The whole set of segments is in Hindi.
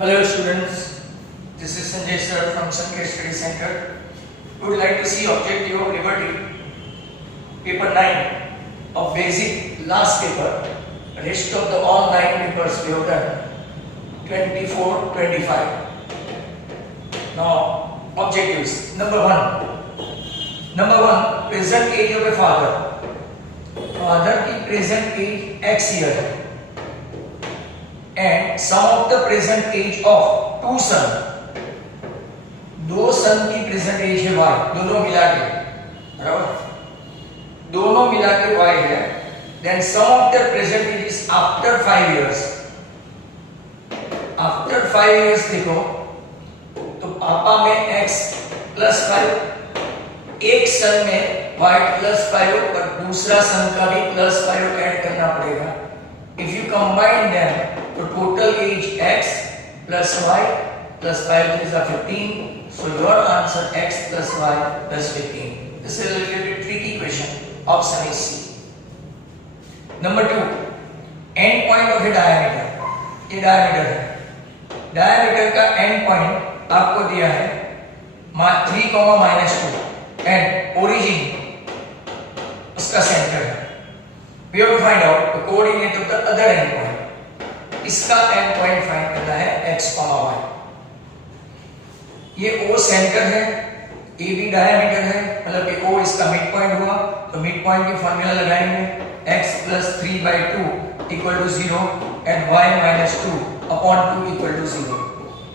Hello students, this is Sanjay sir from Sankey Study Center. We would like to see objective of liberty, paper 9 of basic last paper. Rest of the all 9 papers we have done, 24, 25. Now objectives. Number 1, present age of a father. Father की present age x year है. And sum of the present age of two son, दो सन की प्रेजेंट एज है y, दोनों मिला के, बराबर, दोनों मिला के y है. Then sum of their present age is after 5 years. After 5 years देखो, तो पापा में x plus 5, एक सन में y plus 5 और दूसरा सन का भी plus 5 ऐड करना पड़ेगा. If you combine them, तो total age x plus y plus 5 is 15. So your answer x plus y plus 15. This is a little bit tricky question. Option is C. Number 2, end point of a diameter. ये diameter है. Diameter का end point आपको दिया है 3, -2 and origin उसका center है. We have to find out the coordinate of the other end point. इसका एंड पॉइंट फाइंड करना है x, y. ये O सेंटर है, AB डायमीटर है, मतलब कि O इसका मिड पॉइंट हुआ, तो मिड पॉइंट की फॉर्मूला लगाएंगे x + 3/2 = 0 and y - 2 upon 2 = 0.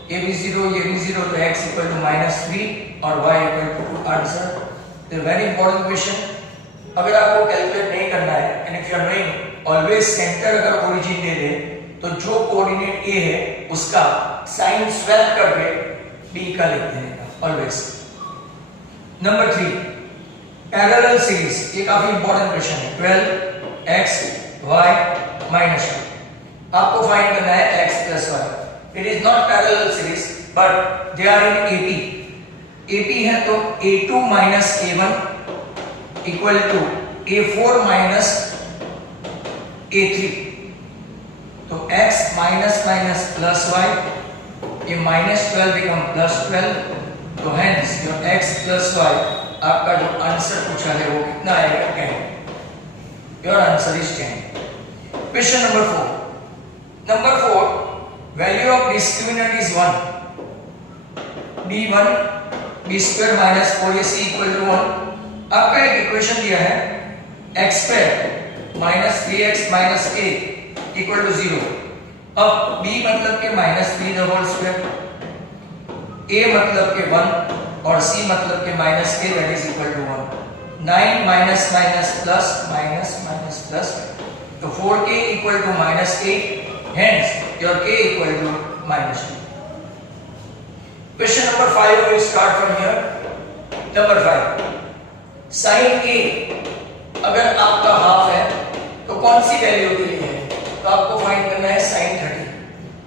ये भी 0, ये भी 0, तो x = -3 और y = 2. Answer. The very important question. अगर आपको कैलकुलेट नहीं करना है, and if you are knowing always centre अगर ओरिजिन दे दे, तो जो कोऑर्डिनेट A है उसका साइन स्वैप करके B का लिख देगा ऑलवेज. Number 3, parallel series. ये काफी इंपॉर्टेंट क्वेश्चन है. 12x y -2. आपको फाइंड करना है x + y. It is not parallel series but they are in AP. AP है तो A2 - A1 equal to A4 - A3. तो x minus plus y, ये -12 become +12. तो hence your x plus y आपका जो आंसर पूछा है वो कितना आएगा? 10. Your answer is 10. Question number 4. Number 4, value of discriminant is 1. b1 b² - 4ac = 1. आपका एक इक्वेशन दिया है x² - 3x - a = 0. अब b मतलब के -3 द होल स्क्वायर, a मतलब के 1 और c मतलब के -a, that is equal to 1. 9 minus plus minus plus, तो 4k equal to -8, hence your k equal to -2. Question number 5, we start from here. Number 5, sin a अगर आपका हाफ है तो कौन सी वैल्यू के लिए है? तो आपको फाइंड करना है sin 30.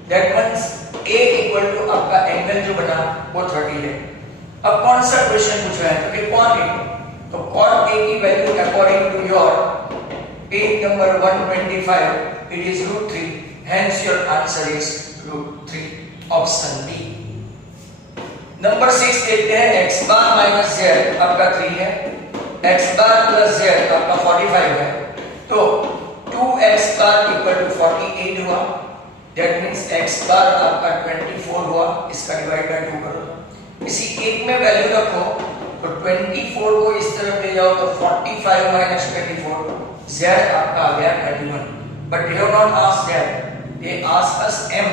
That means a equal to आपका एंगल जो बना वो 30 है. अब कौन सा क्वेश्चन पूछ रहा है? तो कि cot a, तो cot a की value according to your page number 125 it is √3. Hence your answer is √3. Option B. Number 6 देखते हैं. x बार माइनस z आपका 3 है, x बार प्लस z आपका 45 है, तो 2x बार इक्वल टू 48 हुआ. दैट मींस x बार आपका 24 हुआ. इसका डिवाइड बाय 2 करो, इसी एक में वैल्यू रखो, तो 24 को इस तरफ ले जाओ तो 45 - 24 z आपका आ गया 31. But they have not asked that, they asked us m.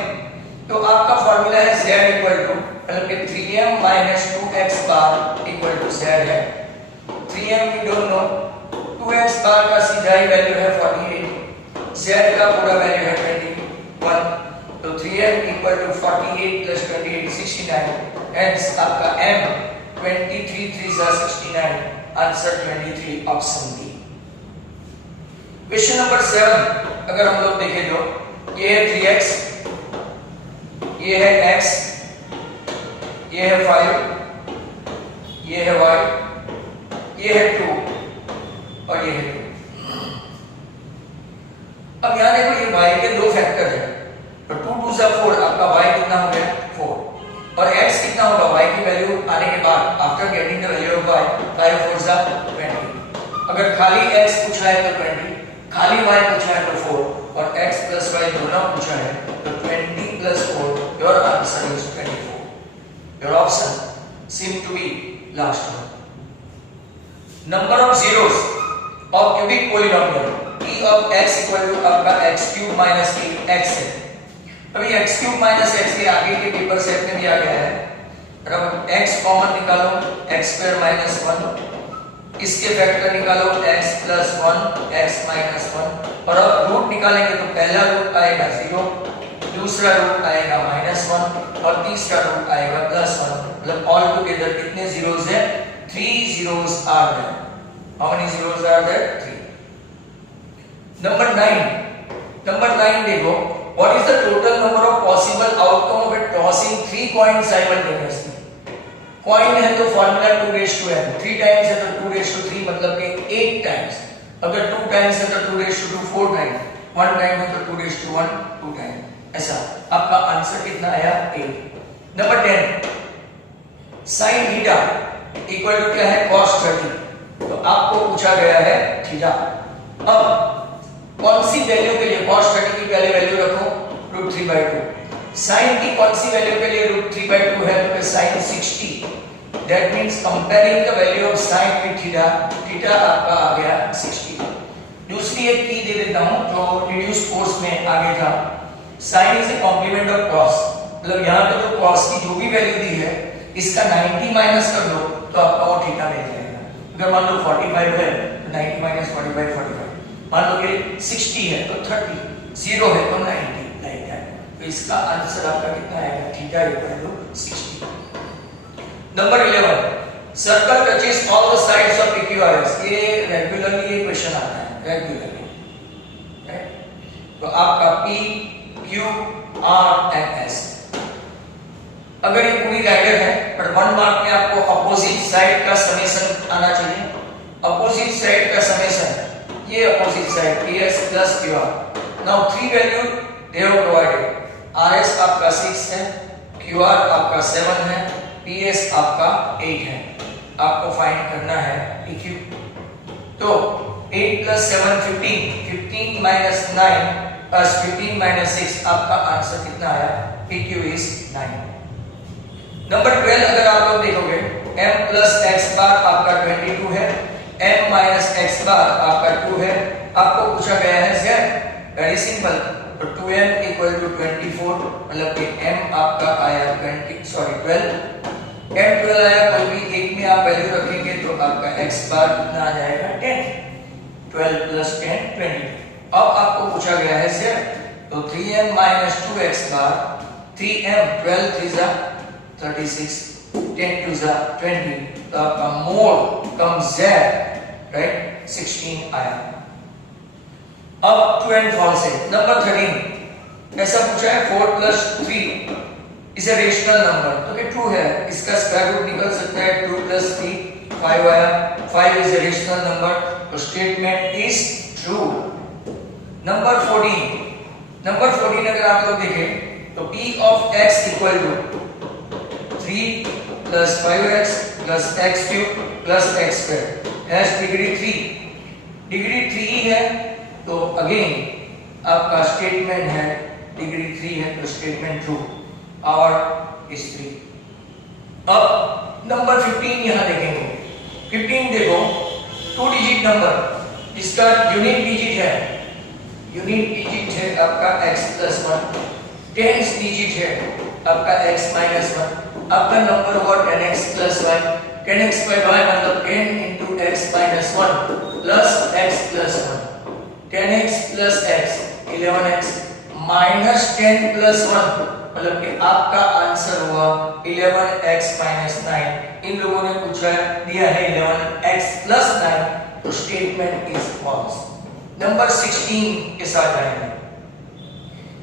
तो आपका फार्मूला है z इक्वल टू, मतलब कि 3m - 2x bar equal to z है. 3m we don't know, 2x बार का सीधा ही वैल्यू है 48, z का पूरा वैल्यू है 21. तो 3m equal to 48 plus 28 69. Hence आपका m 23 3 69. Answer 23, option B. Question number 7 अगर हम लोग देखें तो ये है 3x, ये है x, ये है 5, ये है y, ये है 2 और ये है 2. अब यहां देखो ये y के दो फैक्टर है, तो 2 2 जा 4, आपका y कितना हो गया 4, और x कितना होगा, y की वैल्यू आने के बाद after getting the value of y, 5 4 जा 20। अगर खाली x पूछा है तो 20, खाली y पूछा है तो 4, और x plus y दोनों पूछा है तो 20 plus 4, your answer is 24. Your option seem to be last one. Number of zeros of cubic polynomial p of x equal to आपका x cube minus p x है। अभी x cube minus x के आगे के पेपर सेट में भी आ गया है। अब x कॉमन निकालो, x square minus 1, इसके फैक्टर निकालो x plus 1 x minus 1, और अब रूट निकालेंगे तो पहला रूट आएगा 0, दूसरा रूट आएगा -1, और तीसरा रूट आएगा +1। मतलब ऑल टुगेदर कितने जीरोस है, 3 zeros are there. How many zeros are there? 3. Number 9 देखो, what is the total number of possible outcome of a tossing 3 coins simultaneously? Coin है तो formula 2 raised to n, 3 times है तो 2 raised to 3, मतलब कि 8 टाइम्स। अगर 2 टाइम्स है तो 2 raised to 2 4 टाइम्स, 1 टाइम है तो 2 raised to 1 2 टाइम। ऐसा आपका आंसर कितना आया 8। Number 10, sin theta equal to क्या है cos 30, तो आपको पूछा गया है थीटा। अब कौन सी वैल्यू के लिए cos 30 की पहले वैल्यू रखो √3/2, sin की कौन सी वैल्यू के लिए √3/2 है तो sin 60, that means comparing the value of sin with theta, theta आपका आ गया 60। दूसरी एक की दे देता हूं जो रिड्यूस कोर्स में आगे था, sin is a complement of cos, मतलब यहां पे जो cos की जो भी वैल्यू दी है इसका 90 माइनस कर दो तो आपका वो थीटा मिल जाएगा। अगर मान लो 45 है तो 90 माइनस 45 45, मान लो कि 60 है तो 30, 0 है तो 90, लाइक दैट। तो इसका आंसर आपका कितना आएगा, theta equal to 60। Number 11, circle touches all the sides of PQRS, ये रेगुलरली ये क्वेश्चन आता है रेगुलरली, राइट। तो आपका P Q R and S, अगर ये पूरी राइडर है पर 1 मार्क में आपको अपोजिट साइड का समेशन आना चाहिए। अपोजिट साइड का समेशन, ये opposite side PS plus QR। Now 3 value they have provided, RS आपका 6 है, QR आपका 7 है, PS आपका 8 है। आपको फाइंड करना है PQ। तो 8 plus 7 15, 15 minus 9 plus 15 minus 6, आपका आंसर कितना आया, PQ is 9। नंबर 12 अगर आप लोग देखोगे, m plus x बार आपका 22 है, m minus x बार आपका 2 है। आपको पूछा गया है z, वेरी सिंपल, तो 2m equal to 24, मतलब कि m आपका आया 12, m 12 आया, कोई भी एक में आप वैल्यू रखेंगे तो आपका x बार कितना आ जाएगा 10, 12 plus 10 20। अब आपको पूछा गया है z, तो 3m minus 2x बार, 3m 12 3 जा 36, 10 2 जा 20, तो आपका मोड कम z, राइट, 16 आया। अब ट्रू एंड फॉल्स है। नंबर 13 ऐसा पूछा है 4 plus 3 is a rational number, तो ये ट्रू है, इसका स्क्वायर रूट निकल सकता है 2 plus 3 5 आया, 5 इज अ रेशनल नंबर, तो स्टेटमेंट इज ट्रू। नंबर 14 अगर आप लोग देखें तो p of x equal to 3 plus 5x plus x cube plus x square has degree 3 है, तो अगेन आपका स्टेटमेंट है डिग्री 3 है, तो स्टेटमेंट ट्रू और इज 3। अब नंबर 15 यहां देखेंगे, 15 देखो 2 डिजिट नंबर जिसका यूनिट डिजिट है आपका x plus 1, 10th डिजिट है आपका x minus 1, आपका नंबर हुआ 10x plus y, 10x by y मतलब 10 into x minus 1 plus x plus 1, 10x plus x 11x minus 10 plus 1, मतलब कि आपका आंसर हुआ 11x minus 9। इन लोगों ने पूछा दिया है 11x plus 9, तो स्टेटमेंट इज फॉल्स। नंबर 16 के साथ आएंगे,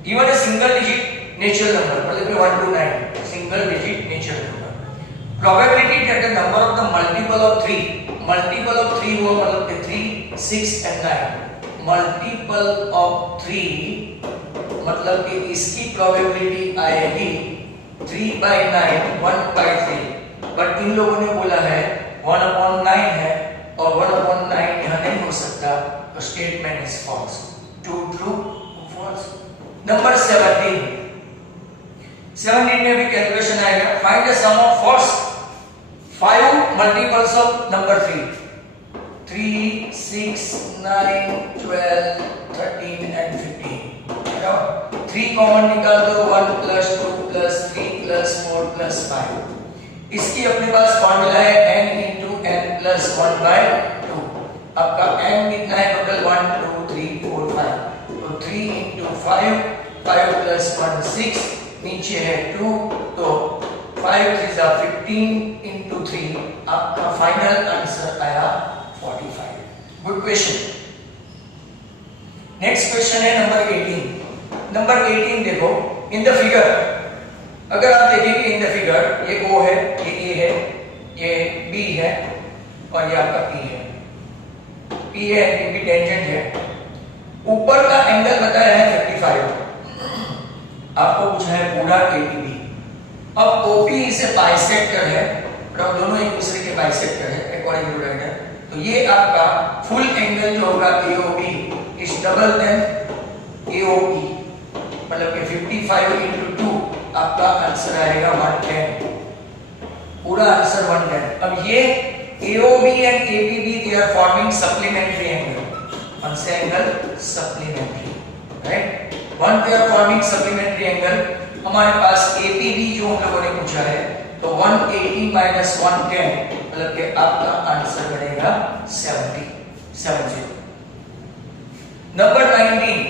given a single digit natural number, मतलब कि 1 to 9 single digit natural number, probability that the number of the multiple of 3 हुआ, मतलब कि 3 6 and 9, मल्टीपल ऑफ 3 मतलब कि इसकी प्रोबेबिलिटी आएगी 3/9 1/3, बट इन लोगों ने बोला है 1/9 है और 1/9 यहाँ नहीं हो सकता, तो statement is false. Two true false. Number 17 में भी कैलकुलेशन आएगा। Find the sum of first 5 multiples of number 3 3 6 9 12 13 and 15। 3 common निकाल दो, 1 + 2 + 3 + 4 + 5। इसकी अपने पास फॉर्मूला है n × n + 1/2। आपका n कितना है टोटल? 1 2 3 4 5, तो 3 × 5 5 + 1 6, नीचे है 2, तो 5 3 = 15 × 3, आपका फाइनल आंसर आया 45। Good question. नेक्स्ट क्वेश्चन है नंबर 18। नंबर 18 देखो, इन द फिगर, अगर आप देखेंगे इन द फिगर, ये O है, ये A है, ये B है और ये आपका P है। P है क्योंकि टेंजेंट है। ऊपर का एंगल बताया है 55, आपको पूछा है पूरा APB। अब OP इसे बाइसेक्टर है, और दोनों एक दूसरे के बाइसेक्टर है अकॉर्डिंग टू राइटर, तो ये आपका फुल एंगल जो होगा AOB is double then AOE, मतलब कि 55 × 2, आपका आंसर आएगा 110, पूरा आंसर 110। अब ये AOB and APB they are forming supplementary angle, कौन से angle? Supplementary, right. One they are forming supplementary angle. हमारे पास APB जो हम लोगों ने पूछा है, तो 180 - 110, मतलब कि आपका आंसर बनेगा 70। Number 19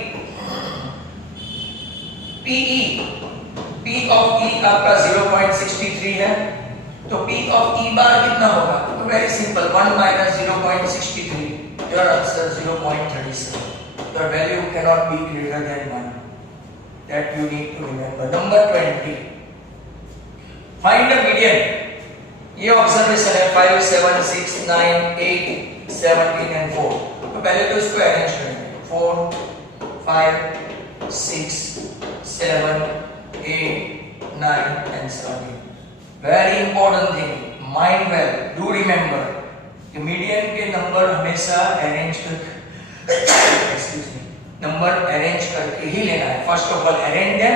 PE, P of E आपका 0.63 है, तो P of E बार कितना होगा? तो very simple, 1 - 0.63, your answer 0.37। The value cannot be greater than 1. That you need to remember. Number 20. Find the median. ये ऑब्जर्वेशन है 5 7 6 9 8 17 and 4। तो पहले तो इसको अरेंज करेंगे, 4 5 6 7 8 9 and 17। Very important thing, mind well, do remember, कि मीडियन के नंबर हमेशा अरेंज कर एक्सक्यूज मी नंबर अरेंज करके ही लेना है। फर्स्ट ऑफ ऑल अरेंज है,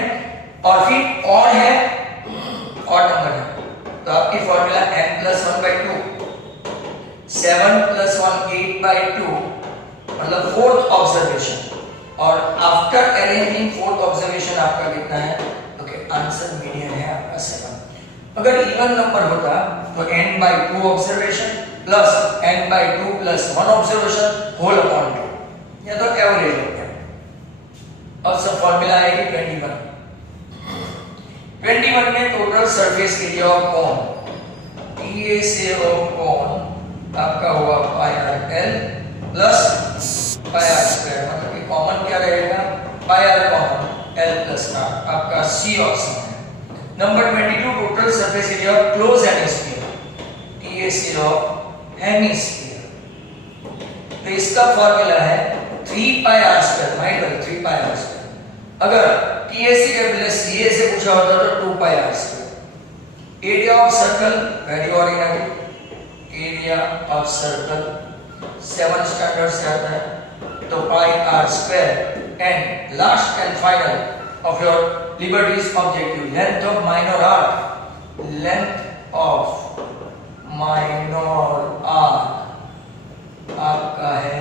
और फिर और है, और नंबर है, तो आपकी फॉर्मूला n + 1/2, 7 + 1 8/2, मतलब फोर्थ ऑब्जर्वेशन, और आफ्टर अरेंजिंग फोर्थ ऑब्जर्वेशन आपका कितना है? ओके, आंसर मीडियन है आपका 7। अगर इवन नंबर होता तो n/2 observation plus n/2 + 1 observation whole upon 2, या तो एवरेज हो गया। अब सब फॉर्मूला आएगी 21 में total surface area of cone, TA से ऑफ कोन आपका हुआ πr/l प्लस πr², मतलब कि कॉमन क्या रहेगा? πr कॉमन, l + r, आपका C ऑप्शन है। Number 22 total surface area of close hemisphere, TA से ऑफ हेमिस्फीयर, तो इसका फॉर्मूला है 3πr², माइंड रखो 3πr²। अगर TAC के बदले CA से पूछा होता तो 2πr²। Area of circle, very ordinary, area of circle 7 standard से आता है, तो πr²। And last and final of your liberties objective, length of minor arc, length of minor arc आपका है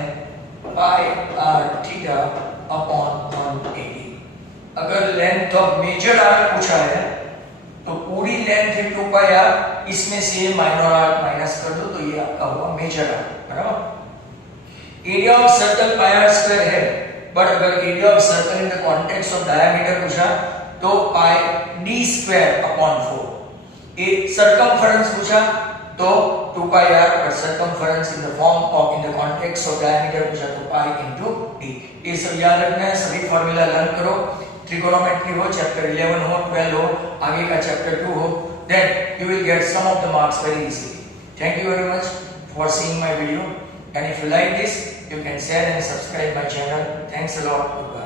πr अपॉन 180। अगर लेंथ ऑफ मेजर आर्क पूछा है तो पूरी लेंथ है 2πr, इसमें से माइनर आर्क माइनस कर दो, तो ये आपका हुआ मेजर आर्क, बराबर। एरिया ऑफ सर्कल πr² है, बट अगर area of circle in the context of diameter पूछा तो πd² अपॉन 4। एक सर्कमफरेंस पूछा तो 2πr, पर circumference in the form of in the context of diameter पूछा तो π × d। ये सब याद रखना है, सभी फॉर्मूला लर्न करो। ट्रिगोनोमेट्री हो, चैप्टर 11 हो, 12 हो, आगे का चैप्टर 2 हो, then you will get some of the marks very easily. Thank you very much for seeing my video, and if you like this, you can share and subscribe my channel. Thanks a lot. Goodbye.